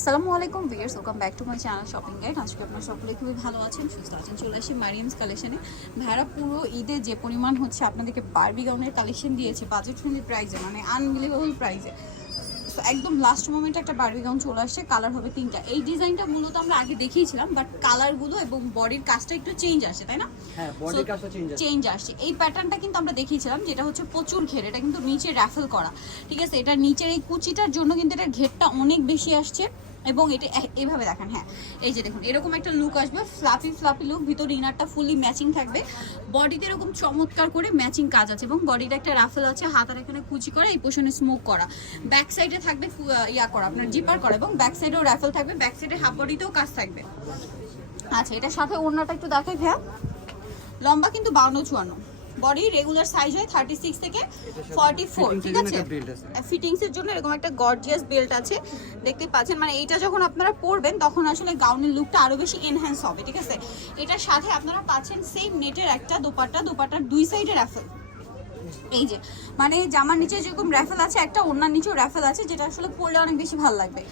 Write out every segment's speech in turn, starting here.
আসসালামু আলাইকুম viewers, welcome back to my channel shopping guide. আজকে আপনারা সকলে খুবই ভালো আছেন, সুস্থ আছেন। চলে আসি মারিয়ামস কালেকশনে। ভাড়া পুরো ঈদে যে পরিমাণ হচ্ছে আপনাদেরকে বারবি গাউনের কালেকশন দিয়েছে বাজেট ফ্রেন্ডলি প্রাইসে, মানে আনবিলিভেবল প্রাইসে। সো একদম লাস্ট মোমেন্টে একটা বারবি গাউন চলে আসছে, কালার হবে তিনটা। এই ডিজাইনটা মূলত আমরা আগে দেখিয়েছিলাম, বাট কালারগুলো এবং বডির কাজটা একটু চেঞ্জ আসে, তাই না? হ্যাঁ, বডির কাজটা চেঞ্জ আসছে। এই প্যাটার্নটা কিন্তু আমরা দেখিয়েছিলাম, যেটা হচ্ছে প্রচুর ঘের, এটা কিন্তু নিচে র্যাফেল করা, ঠিক আছে? এটা নিচের এই কুচিটার জন্য কিন্তু এটার ঘেরটা অনেক বেশি আসছে, এবং এটা এভাবে দেখেন। হ্যাঁ, এই যে দেখুন, এরকম একটা লুক আসবে, ফ্লাফি ফ্লাফি লুক, ভিতরে ইনারটা ফুলি ম্যাচিং থাকবে, বডিতে এরকম চমৎকার করে ম্যাচিং কাজ আছে, এবং বডিতে একটা রাফেল আছে, হাতার এখানে কুচি করা, এই পোশনে স্মোক করা, ব্যাক সাইডে থাকবে ইয়া করা আপনার জিপার করা, এবং ব্যাক সাইডেও রাফেল থাকবে, ব্যাক সাইডে হাফ বডিতেও কাজ থাকবে। আচ্ছা, এটার সাথে ওড়নাটা একটু দেখাই ভাইয়া। লম্বা কিন্তু 52-54, বডি রেগুলার সাইজ হয় 36 থেকে 44, ঠিক আছে? ফিটিংস এর জন্য এরকম একটা গর্জিয়াস বেল্ট আছে, দেখতে পাচ্ছেন। মানে এইটা যখন আপনারা পরবেন তখন আসলে গাউনের লুকটা আরো বেশি এনহ্যান্স হবে, ঠিক আছে? এটার সাথে আপনারা পাচ্ছেন সেম নেটের একটা দোপাট্টা, দোপাট্টার দুই সাইডে রাফেল। এই যে মানে জামার নিচে যেরকম র্যাফেল আছে, একটা ওড়নার নিচেও র্যাফেল আছে, যেটা আসলে পরলে অনেক বেশি ভালো লাগবে।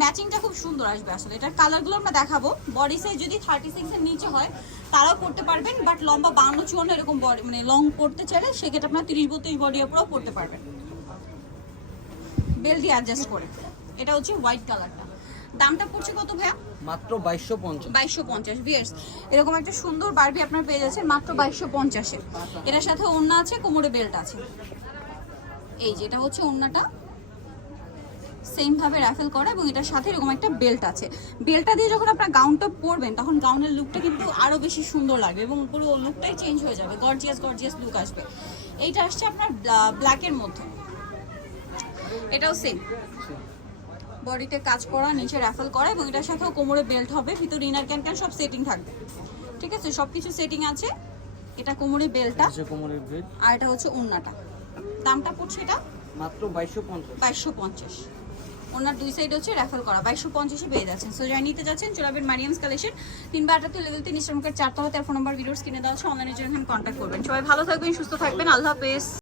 ম্যাচিংটা খুব সুন্দর আসবে। আসলে এটার কালারগুলো আমরা দেখাবো। বডি সাইজ যদি 36 এর নিচে হয় তারাও করতে পারবেন, বাট লম্বা 52-54 এরকম বডি মানে লং করতে চাইলে সেক্ষেত্রে আপনার 30-32 বডি উপরেও করতে পারবেন, বেল দিয়ে অ্যাডজাস্ট করে। এটা হচ্ছে হোয়াইট কালারটা। দামটা পড়ছে কত ভাইয়া? মাত্র 2250। 2250 ভিউয়ার্স, এরকম একটা সুন্দর বারবি আপনারা পেয়ে যাচ্ছেন মাত্র 2250-এ। এটার সাথে ওড়না আছে, কোমরে বেল্ট আছে। এই যে এটা হচ্ছে ওড়নাটা, সেম ভাবে রাফেল করা, এবং এটার সাথে এরকম একটা বেল্ট আছে। বেল্টটা দিয়ে যখন আপনারা গাউনটা পরবেন তখন গাউনের লুকটা কিন্তু আরো বেশি সুন্দর লাগবে, এবং পুরো লুকটাই চেঞ্জ হয়ে যাবে, গর্জিয়াস গর্জিয়াস লুক আসবে। এইটা আসছে আপনার ব্ল্যাকের মধ্যে, এটাও সেম বডিতে কাজ করা, নিচে রাফেল করা, এবং এটার সাথেও কোমরে বেল্ট হবে, ভিতরে ইনার ক্যান ক্যান সব সেটিং থাকবে, ঠিক আছে? সবকিছু সেটিং আছে। এটা কোমরে বেল্টটা, আর এটা হচ্ছে ওড়নাটা। দামটা পড়ছে এটা মাত্র 2250। 2250। ওনার দুই সাইড হচ্ছে রাফেল করা, 2250-এ পেয়ে যাচ্ছেন। সো যারা নিতে যাচ্ছেন চলে আসবেন Mariam's collection, 3/78 level 3 eastern market 4 তলাতে। ফোন নাম্বার ভিডিওস কিনে দেওয়া হচ্ছে, অনলাইনে জন্য কন্ট্যাক্ট করবেন। সবাই ভালো থাকবেন, সুস্থ থাকবেন, আল্লাহ হাফেজ।